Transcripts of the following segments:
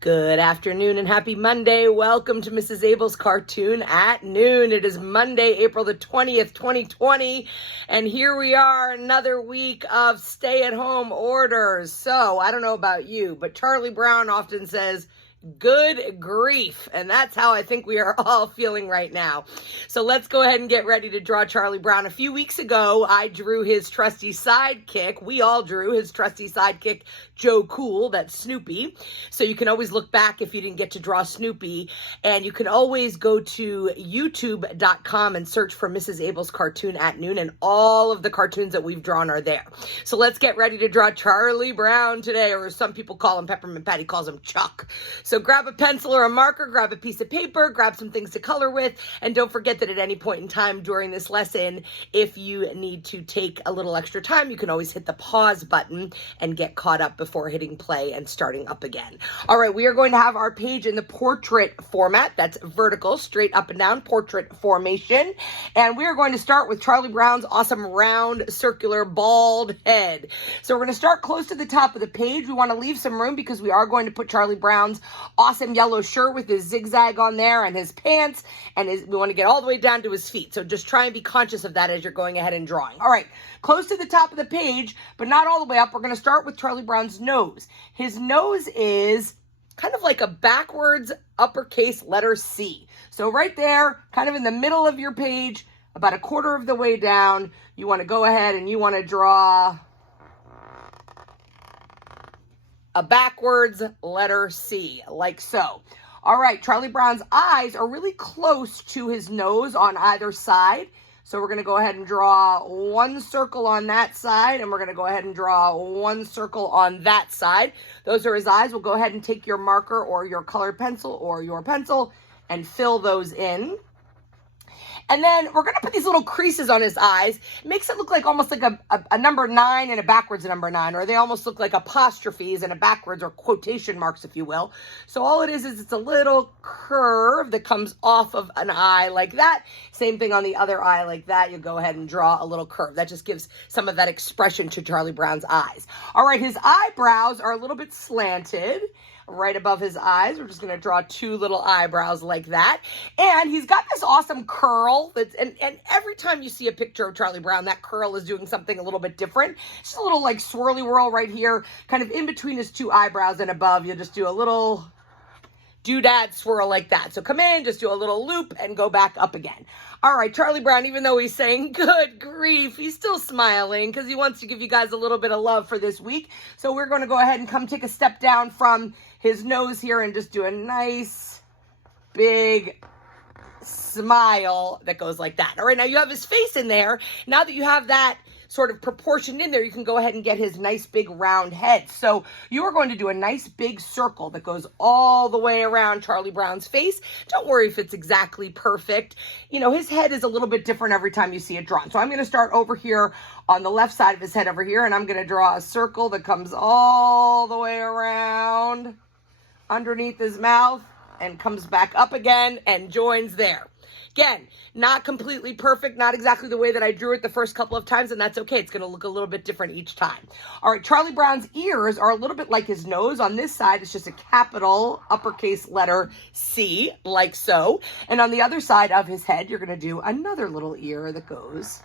Good afternoon and happy Monday. Welcome to Mrs. Abell's Cartoon at Noon. It is Monday, April the 20th, 2020. And here we are, another week of stay-at-home orders. So, I don't know about you, but Charlie Brown often says, good grief. And that's how I think we are all feeling right now. So let's go ahead and get ready to draw Charlie Brown. A few weeks ago, I drew his trusty sidekick. We all drew his trusty sidekick, Joe Cool, that's Snoopy. So you can always look back if you didn't get to draw Snoopy. And you can always go to youtube.com and search for Mrs. Abell's Cartoon at Noon. And all of the cartoons that we've drawn are there. So let's get ready to draw Charlie Brown today. Or some people call him Peppermint Patty, calls him Chuck. So grab a pencil or a marker, grab a piece of paper, grab some things to color with, and don't forget that at any point in time during this lesson, if you need to take a little extra time, you can always hit the pause button and get caught up before hitting play and starting up again. All right, we are going to have our page in the portrait format. That's vertical, straight up and down, portrait formation. And we are going to start with Charlie Brown's awesome round, circular, bald head. So we're going to start close to the top of the page. We want to leave some room because we are going to put Charlie Brown's awesome yellow shirt with his zigzag on there and his pants, and we want to get all the way down to his feet. So just try and be conscious of that as you're going ahead and drawing. All right, close to the top of the page, but not all the way up. We're going to start with Charlie Brown's nose. His nose is kind of like a backwards uppercase letter C. So right there, kind of in the middle of your page, about a quarter of the way down, you want to go ahead and you want to draw a backwards letter C, like so. All right, Charlie Brown's eyes are really close to his nose on either side. So we're going to go ahead and draw one circle on that side, and we're going to go ahead and draw one circle on that side. Those are his eyes. We'll go ahead and take your marker or your colored pencil or your pencil and fill those in. And then we're going to put these little creases on his eyes. It makes it look like almost like a number 9 and a backwards number 9, or they almost look like apostrophes and a backwards or quotation marks, if you will. So all it is it's a little curve that comes off of an eye like that. Same thing on the other eye like that. You go ahead and draw a little curve. That just gives some of that expression to Charlie Brown's eyes. All right, his eyebrows are a little bit slanted. Right above his eyes, we're just going to draw two little eyebrows like that. And he's got this awesome curl that's, and every time you see a picture of Charlie Brown, that curl is doing something a little bit different. Just a little like swirly whirl right here, kind of in between his two eyebrows and above. You'll just do a little doodad swirl like that. So come in, just do a little loop and go back up again. All right, Charlie Brown, even though he's saying good grief, he's still smiling because he wants to give you guys a little bit of love for this week. So we're going to go ahead and come take a step down from his nose here and just do a nice big smile that goes like that. All right, now you have his face in there. Now that you have that sort of proportioned in there, you can go ahead and get his nice big round head. So you are going to do a nice big circle that goes all the way around Charlie Brown's face. Don't worry if it's exactly perfect. You know, his head is a little bit different every time you see it drawn. So I'm going to start over here on the left side of his head over here, and I'm going to draw a circle that comes all the way around underneath his mouth and comes back up again and joins there. Again, not completely perfect, not exactly the way that I drew it the first couple of times, and that's okay. It's going to look a little bit different each time. All right, Charlie Brown's ears are a little bit like his nose. On this side, it's just a capital uppercase letter C, like so. And on the other side of his head, you're going to do another little ear that goes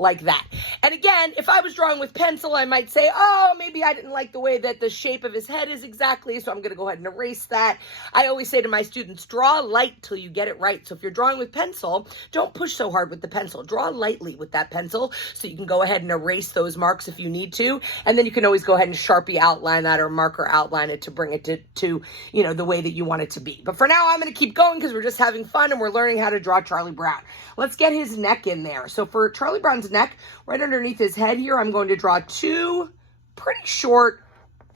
like that. And again, if I was drawing with pencil, I might say, oh, maybe I didn't like the way that the shape of his head is exactly, so I'm going to go ahead and erase that. I always say to my students, draw light till you get it right. So if you're drawing with pencil, don't push so hard with the pencil. Draw lightly with that pencil so you can go ahead and erase those marks if you need to. And then you can always go ahead and Sharpie outline that or marker outline it to bring it to you know, the way that you want it to be. But for now, I'm going to keep going because we're just having fun and we're learning how to draw Charlie Brown. Let's get his neck in there. So for Charlie Brown's neck, right underneath his head here, I'm going to draw two pretty short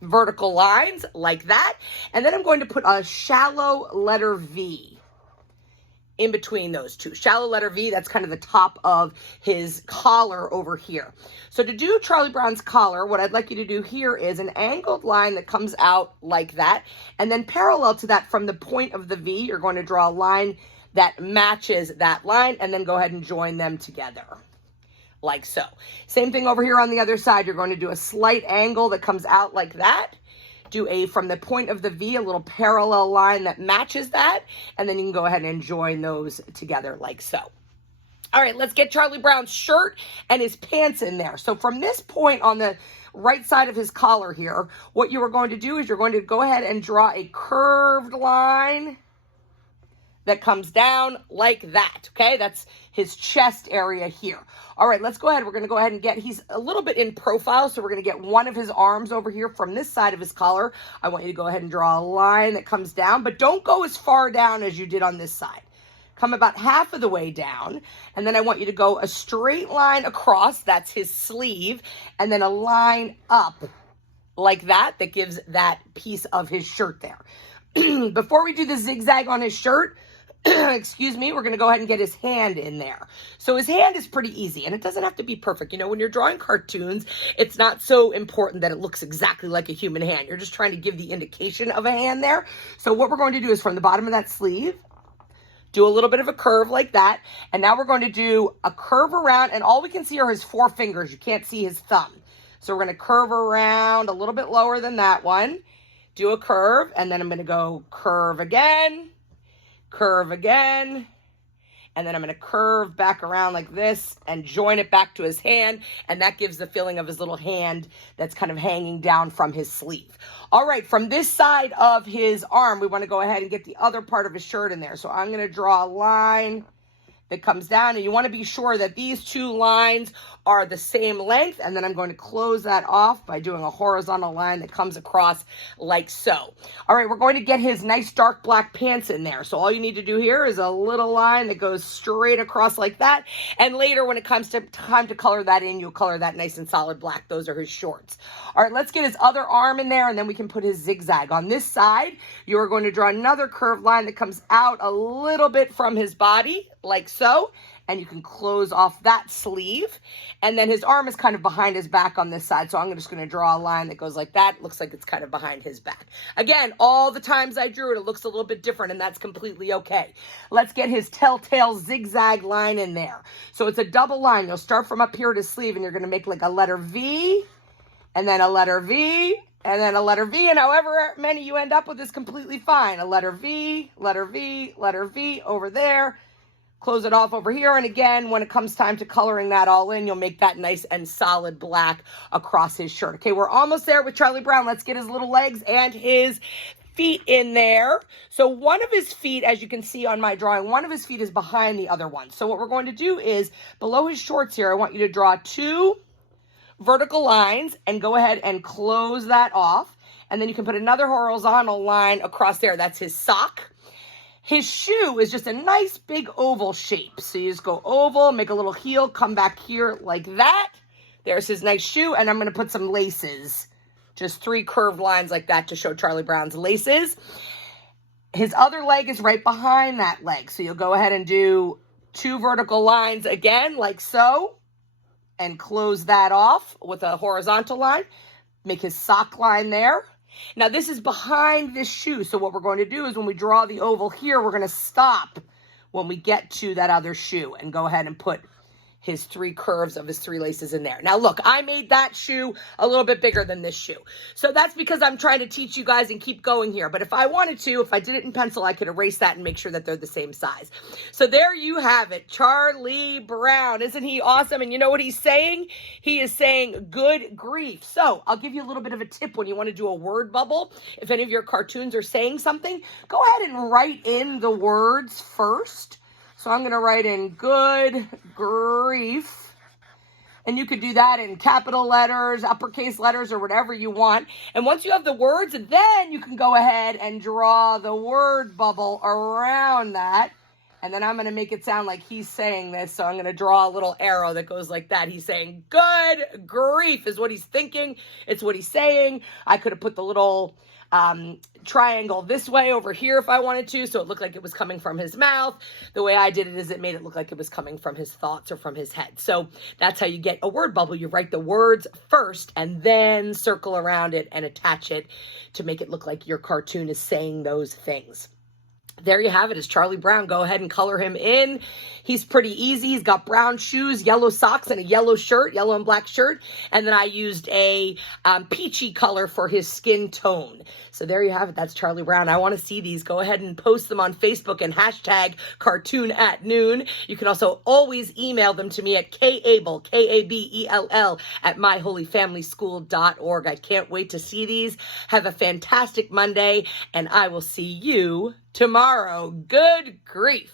vertical lines like that. And then I'm going to put a shallow letter V in between those two. Shallow letter V, that's kind of the top of his collar over here. So to do Charlie Brown's collar, what I'd like you to do here is an angled line that comes out like that. And then parallel to that from the point of the V, you're going to draw a line that matches that line and then go ahead and join them together. Like so. Same thing over here on the other side. You're going to do a slight angle that comes out like that do from the point of the V, a little parallel line that matches that. And then you can go ahead and join those together like so. All right, let's get Charlie Brown's shirt and his pants in there. So from this point on the right side of his collar here, what you are going to do is you're going to go ahead and draw a curved line that comes down like that, okay? That's his chest area here. All right, let's go ahead. We're going to go ahead and he's a little bit in profile, so we're going to get one of his arms over here from this side of his collar. I want you to go ahead and draw a line that comes down, but don't go as far down as you did on this side. Come about half of the way down, and then I want you to go a straight line across, that's his sleeve, and then a line up like that gives that piece of his shirt there. Before we do the zigzag on his shirt, excuse me, we're going to go ahead and get his hand in there. So his hand is pretty easy, and it doesn't have to be perfect. You know, when you're drawing cartoons, it's not so important that it looks exactly like a human hand. You're just trying to give the indication of a hand there. So what we're going to do is from the bottom of that sleeve, do a little bit of a curve like that. And now we're going to do a curve around, and all we can see are his 4 fingers. You can't see his thumb. So we're going to curve around a little bit lower than that one. Do a curve, and then I'm going to go curve again, and then I'm going to curve back around like this and join it back to his hand, and that gives the feeling of his little hand that's kind of hanging down from his sleeve. All right, from this side of his arm, we want to go ahead and get the other part of his shirt in there. So I'm going to draw a line that comes down, and you want to be sure that these 2 lines are the same length, and then I'm going to close that off by doing a horizontal line that comes across like so. All right, we're going to get his nice dark black pants in there. So all you need to do here is a little line that goes straight across like that, and later when it comes to time to color that in, you'll color that nice and solid black. Those are his shorts. All right, let's get his other arm in there, and then we can put his zigzag. On this side, you are going to draw another curved line that comes out a little bit from his body, like so, and you can close off that sleeve. And then his arm is kind of behind his back on this side, so I'm just going to draw a line that goes like that. It looks like it's kind of behind his back. Again, all the times I drew it, it looks a little bit different, and that's completely okay. Let's get his telltale zigzag line in there. So it's a double line. You'll start from up here to his sleeve, and you're going to make like a letter V, and then a letter V, and then a letter V, and however many you end up with is completely fine. A letter V, letter V, letter V over there. Close it off over here, and again, when it comes time to coloring that all in, you'll make that nice and solid black across his shirt. Okay, we're almost there with Charlie Brown. Let's get his little legs and his feet in there. So one of his feet, as you can see on my drawing, one of his feet is behind the other one. So what we're going to do is, below his shorts here, I want you to draw 2 vertical lines and go ahead and close that off. And then you can put another horizontal line across there. That's his sock. His shoe is just a nice big oval shape. So you just go oval, make a little heel, come back here like that. There's his nice shoe, and I'm going to put some laces. Just 3 curved lines like that to show Charlie Brown's laces. His other leg is right behind that leg. So you'll go ahead and do 2 vertical lines again, like so, and close that off with a horizontal line. Make his sock line there. Now, this is behind this shoe, so what we're going to do is when we draw the oval here, we're going to stop when we get to that other shoe and go ahead and put his 3 curves of his 3 laces in there. Now, look, I made that shoe a little bit bigger than this shoe. So that's because I'm trying to teach you guys and keep going here. But if I wanted to, if I did it in pencil, I could erase that and make sure that they're the same size. So there you have it, Charlie Brown. Isn't he awesome? And you know what he's saying? He is saying, good grief. So I'll give you a little bit of a tip when you want to do a word bubble. If any of your cartoons are saying something, go ahead and write in the words first. So I'm going to write in good grief, and you could do that in capital letters, uppercase letters, or whatever you want. And once you have the words, then you can go ahead and draw the word bubble around that. And then I'm going to make it sound like he's saying this. So I'm going to draw a little arrow that goes like that. He's saying good grief is what he's thinking. It's what he's saying. I could have put the little triangle this way over here if I wanted to, so it looked like it was coming from his mouth. The way I did it is it made it look like it was coming from his thoughts or from his head. So that's how you get a word bubble. You write the words first and then circle around it and attach it to make it look like your cartoon is saying those things. there you have it. It's Charlie Brown. Go ahead and color him in. He's pretty easy. He's got brown shoes, yellow socks, and a yellow shirt, yellow and black shirt. And then I used a peachy color for his skin tone. So there you have it. That's Charlie Brown. I want to see these. Go ahead and post them on Facebook and hashtag cartoon@noon. You can also always email them to me at kabell, Kabell, at myholyfamilyschool.org. I can't wait to see these. Have a fantastic Monday, and I will see you tomorrow. Good grief.